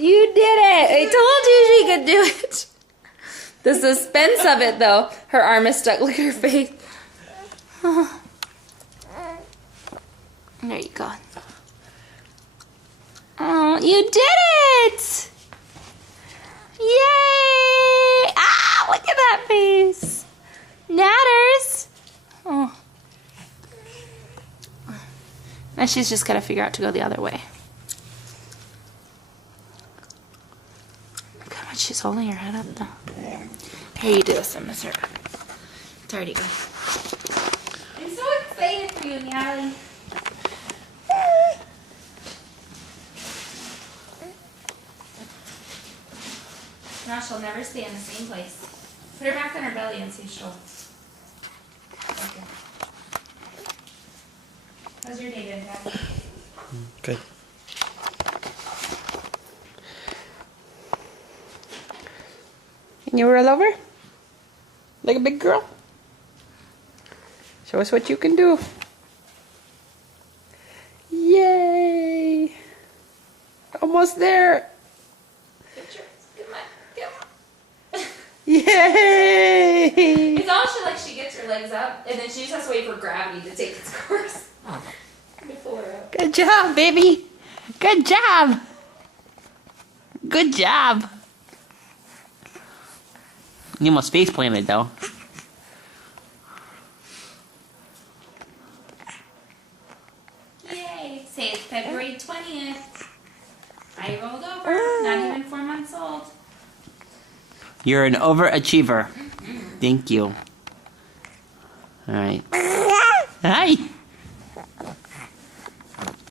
You did it! I told you she could do it. The suspense of it, though. Her arm is stuck like her face. Oh. There you go. Oh, you did it! Yay! Ah, look at that face. Natters. Oh. Now she's just got to figure out to go the other way. Look how much she's holding her head up, though. Here, you do this, Miss her. It's already good. I'm so excited for you, Natalie. Now she'll never stay in the same place. Put her back on her belly and see if she'll. Okay. How's your day been, Dad? Good. And you roll over? Like a big girl? Show us what you can do. Yay! Almost there. Yay! It's almost she gets her legs up, and then she just has to wait for gravity to take its course. Pull her up. Good job, baby. Good job. Good job. You almost face planted, though. Yay! Say it's February 20th. I rolled over. Not even 4 months old. You're an overachiever. Thank you. All right. Hi.